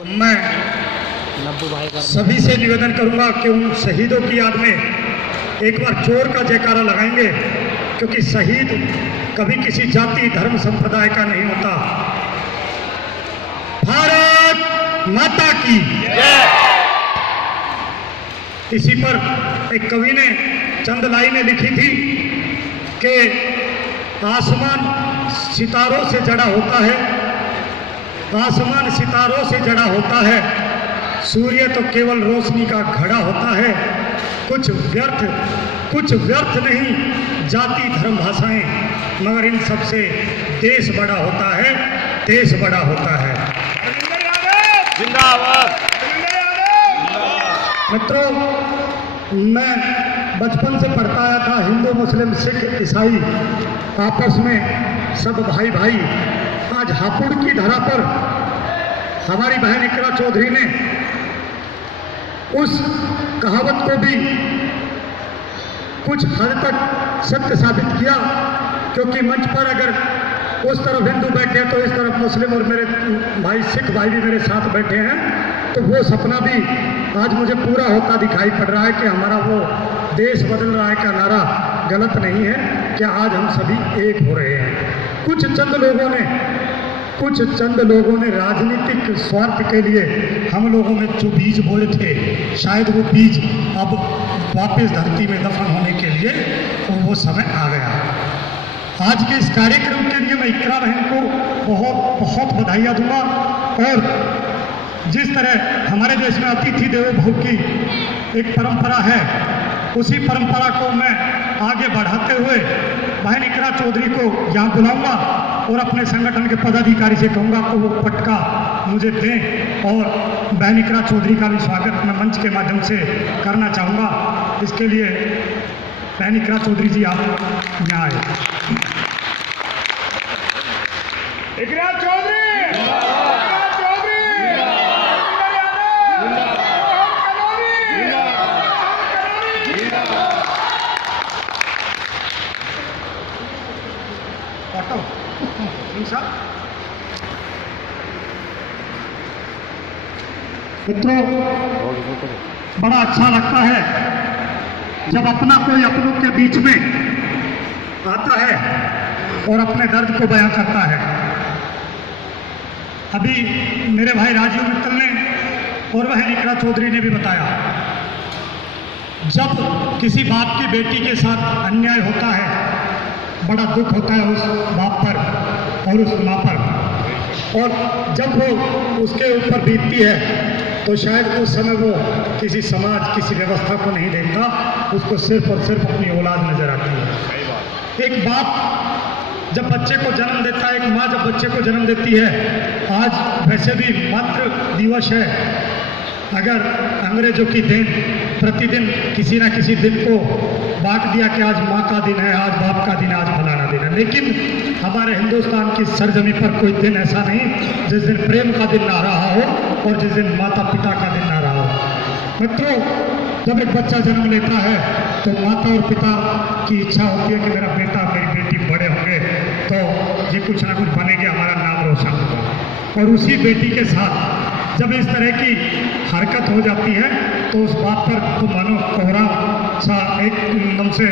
मैं सभी से निवेदन करूंगा कि उन शहीदों की याद में एक बार जोर का जयकारा लगाएंगे, क्योंकि शहीद कभी किसी जाति धर्म संप्रदाय का नहीं होता। भारत माता की जय। इसी पर एक कवि ने चंद लाइनें लिखी थी कि आसमान सितारों से जड़ा होता है, आसमान सितारों से जड़ा होता है, सूर्य तो केवल रोशनी का घड़ा होता है। कुछ व्यर्थ नहीं जाति धर्म भाषाएं, मगर इन सब से देश बड़ा होता है, देश बड़ा होता है। जिंदाबाद। मित्रों, मैं बचपन से पढ़ता आया था, हिंदू मुस्लिम सिख ईसाई आपस में सब भाई भाई। आज हापुड़ की धरा पर हमारी बहन इकरा चौधरी ने उस कहावत को भी कुछ हद तक सत्य साबित किया, क्योंकि मंच पर अगर उस तरफ हिंदू बैठे तो इस तरफ मुस्लिम और मेरे भाई सिख भाई भी मेरे साथ बैठे हैं, तो वो सपना भी आज मुझे पूरा होता दिखाई पड़ रहा है कि हमारा वो देश बदल रहा है का नारा गलत नहीं है, कि आज हम सभी एक हो रहे हैं। कुछ चंद लोगों ने राजनीतिक स्वार्थ के लिए हम लोगों में जो बीज बोए थे, शायद वो बीज अब वापस धरती में दफन होने के लिए वो समय आ गया। आज के इस कार्यक्रम के लिए मैं इकरा बहन को बहुत बहुत बधाइयाँ दूंगा। और जिस तरह हमारे देश में अतिथि देवो भव की एक परंपरा है, उसी परंपरा को मैं आगे बढ़ाते हुए बहन इकरा चौधरी को यहाँ बुलाऊंगा और अपने संगठन के पदाधिकारी से कहूँगा कि वो पटका मुझे दें, और बहन इकरा चौधरी का भी स्वागत मैं मंच के माध्यम से करना चाहूँगा। इसके लिए बहन इकरा चौधरी जी आप यहाँ आए। इकरा चौधरी, मित्रों, बड़ा अच्छा लगता है जब अपना कोई अपनों के बीच में आता है और अपने दर्द को बयां करता है। अभी मेरे भाई राजीव मित्तल ने और बहन इकरा चौधरी ने भी बताया, जब किसी बाप की बेटी के साथ अन्याय होता है, बड़ा दुख होता है उस बाप पर और उस माँ पर, और जब वो उसके ऊपर बीतती है तो शायद उस समय वो किसी समाज किसी व्यवस्था को नहीं देखता, उसको सिर्फ और सिर्फ अपनी औलाद नजर आती है। एक बाप जब बच्चे को जन्म देता है, एक माँ जब बच्चे को जन्म देती है, आज वैसे भी मातृ दिवस है, अगर अंग्रेजों की देन प्रतिदिन किसी ना किसी दिन को बांट दिया कि आज माँ का दिन है, आज बाप का दिन है, आज फलाना दिन है, लेकिन हमारे हिंदुस्तान की सरजमी पर कोई दिन ऐसा नहीं जिस दिन प्रेम का दिन ना रहा हो और जिस दिन माता पिता का दिन ना रहा हो। मित्रों, जब एक बच्चा जन्म लेता है तो माता और पिता की इच्छा होती है कि मेरा बेटा मेरी बेटी बड़े होंगे तो ये कुछ ना कुछ बनेंगे, हमारा नाम रोशन होगा। और उसी बेटी के साथ जब इस तरह की हरकत हो जाती है तो उस बात पर तो मानो कोहरा सा एकदम से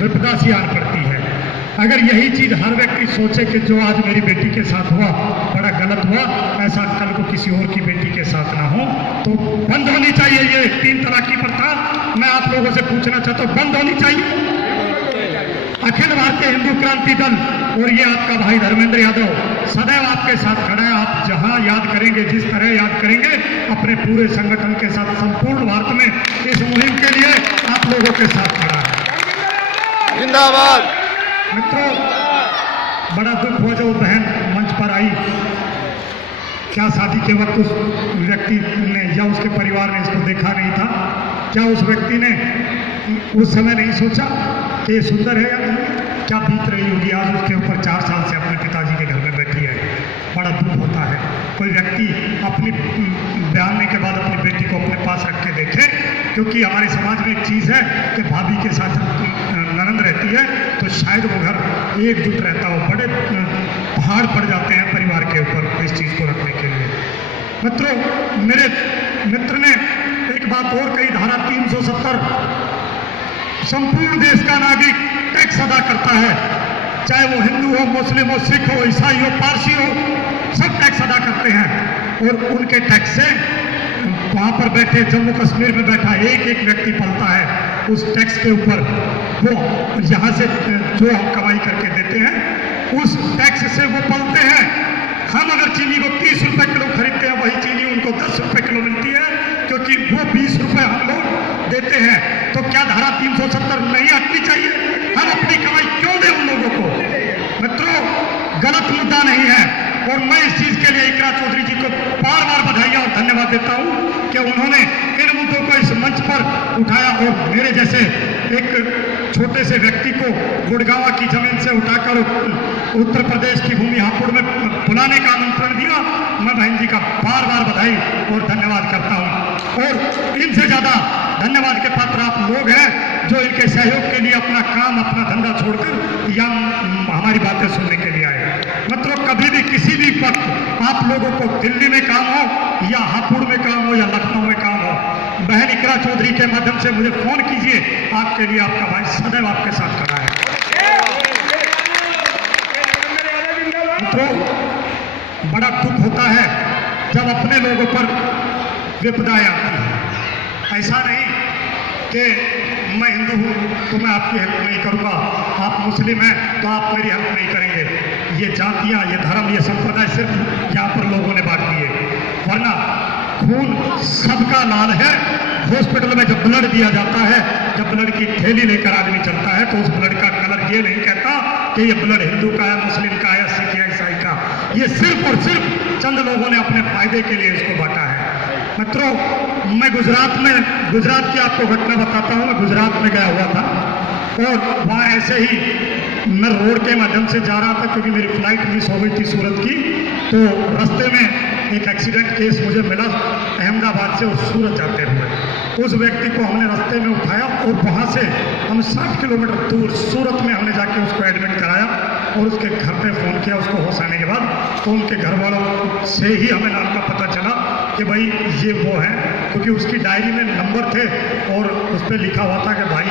विपदा सी आन पड़ती है। अगर यही चीज़ हर व्यक्ति सोचे कि जो आज मेरी बेटी के साथ हुआ बड़ा गलत हुआ, ऐसा कल को किसी और की बेटी के साथ ना हो, तो बंद होनी चाहिए ये 3 तलाक की प्रथा। मैं आप लोगों से पूछना चाहता हूँ, बंद होनी चाहिए। अखिल भारतीय हिंदू क्रांति दल और ये आपका भाई धर्मेंद्र यादव सदैव आपके साथ खड़ा है। आप जहां याद करेंगे, जिस तरह याद करेंगे, अपने पूरे संगठन के साथ संपूर्ण भारत में इस मुहिम के लिए आप लोगों के साथ खड़ा है। जिंदाबाद। मित्रों, बड़ा दुख हुआ जो बहन मंच पर आई। क्या शादी के वक्त उस व्यक्ति ने या उसके परिवार ने इसको देखा नहीं था? क्या उस व्यक्ति ने उस समय नहीं सोचा कि ये सुंदर है या नहीं? क्या बीत रही होगी आज उसके ऊपर? 4 साल से अपने पिताजी के घर में बैठी है। बड़ा दुख होता है कोई व्यक्ति अपनी ब्याहने के बाद अपनी बेटी को अपने पास रख के देखे, क्योंकि हमारे समाज में एक चीज़ है कि भाभी के साथ ननंद रहती है तो शायद वो घर एकजुट रहता हो। बड़े पहाड़ पड़ जाते हैं परिवार के ऊपर इस चीज़ को रखने के लिए। मित्रों, मेरे मित्र ने एक बात और कही, धारा 370 संपूर्ण देश का नागरिक टैक्स अदा करता है, चाहे वो हिंदू हो, मुस्लिम हो, सिख हो, ईसाई हो, पारसी हो, सब टैक्स अदा करते हैं। और उनके टैक्स से वहाँ पर बैठे जम्मू कश्मीर में बैठा एक एक व्यक्ति पलता है उस टैक्स के ऊपर। वो यहाँ से जो हम कमाई करके देते हैं उस टैक्स से वो पलते हैं। हम अगर चीनी को 30 रुपए किलो खरीदते हैं, वही चीनी उनको 10 रुपए किलो मिलती है, क्योंकि वो 20 रुपए हम लोग देते हैं। तो क्या धारा 370 नहीं हटनी चाहिए? हम अपनी कमाई क्यों दें उन लोगों को? मित्रों, गलत मुद्दा नहीं है। और मैं इस चीज के लिए इकरा चौधरी जी को बार बार बधाइयां और धन्यवाद देता हूं कि उन्होंने इन मुद्दों को इस मंच पर उठाया और मेरे जैसे एक छोटे से व्यक्ति को गुड़गांव की जमीन से उठाकर उत्तर प्रदेश की भूमि हापुड़ में बुलाने का आमंत्रण दिया। मैं बहन जी का बार बार बधाई और धन्यवाद करता हूं। और इनसे ज्यादा धन्यवाद के पात्र आप लोग हैं जो इनके सहयोग के लिए अपना काम, अपना धंधा छोड़कर यहाँ हमारी बातें सुनने के लिए आए। मतलब कभी भी किसी भी वक्त आप लोगों को दिल्ली में काम हो या हापुड़ में काम हो या लखनऊ में काम हो, बहन इकरा चौधरी के माध्यम से मुझे फोन कीजिए। आपके लिए आपका भाई सदैव आपके साथ खड़ा है। तो बड़ा दुख होता है जब अपने लोगों पर विपदाएं आती है। ऐसा नहीं कि मैं हिंदू हूँ तो मैं आपकी हेल्प नहीं करूँगा, आप मुस्लिम हैं तो आप मेरी हेल्प नहीं करेंगे। ये जातियाँ, ये धर्म, ये संप्रदाय सिर्फ यहाँ पर लोगों ने बांट दिए, वरना खून सबका लाल है। हॉस्पिटल में जब ब्लड दिया जाता है, जब ब्लड की थैली लेकर आदमी चलता है, तो उस ब्लड का कलर ये नहीं कहता कि ये ब्लड हिंदू का है, मुस्लिम का है, सिख या ईसाई का। ये सिर्फ और सिर्फ चंद लोगों ने अपने फायदे के लिए इसको बांटा है। मित्रों, मैं गुजरात की आपको घटना बताता हूँ। मैं गुजरात में गया हुआ था और वहाँ ऐसे ही मैं रोड के माध्यम से जा रहा था, क्योंकि मेरी फ्लाइट मिस हो गई थी सूरत की। तो रास्ते में एक एक्सीडेंट केस मुझे मिला अहमदाबाद से उस सूरत जाते हुए। उस व्यक्ति को हमने रास्ते में उठाया और वहाँ से हम 60 किलोमीटर दूर सूरत में हमने जाके उसको एडमिट कराया और उसके घर पे फ़ोन किया। उसको होश आने के बाद तो उनके घर वालों से ही हमें नाम का पता चला कि भाई ये वो है, क्योंकि उसकी डायरी में नंबर थे और उस पर लिखा हुआ था कि भाई।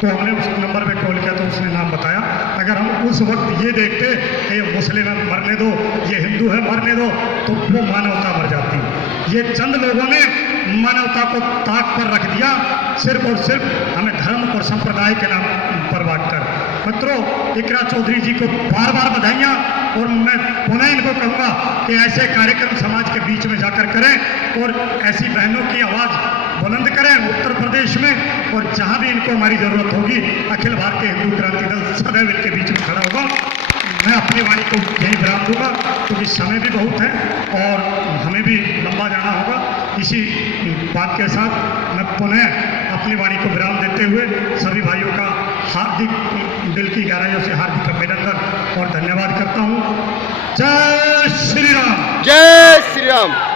तो हमने उस नंबर पे कॉल किया तो उसने नाम बताया। अगर हम उस वक्त ये देखते कि ये मुस्लिम है मरने दो, ये हिंदू है मरने दो, तो वो मानवता मर जाती। ये चंद लोगों ने मानवता को ताक पर रख दिया, सिर्फ और सिर्फ हमें धर्म और संप्रदाय के नाम पर बांटकर। मित्रों, इकरा चौधरी जी को बार बार बधाइयाँ। और मैं पुनः इनको कहूँगा कि ऐसे कार्यक्रम समाज के बीच में जाकर करें और ऐसी बहनों की आवाज़ बुलंद करें उत्तर प्रदेश में। और जहाँ भी इनको हमारी ज़रूरत होगी, अखिल भारतीय हिंदू क्रांति दल सदैव इनके बीच में खड़ा होगा। मैं अपनी वाणी को यही विराम दूंगा, क्योंकि समय भी बहुत है और हमें भी लंबा जाना होगा। इसी बात के साथ मैं पुनः अपनी वाणी को विराम देते हुए सभी भाइयों का हार्दिक दिल की गहराइयों से हार्दिक अभिनंदन और धन्यवाद करता हूँ। जय श्री राम। जय श्री राम।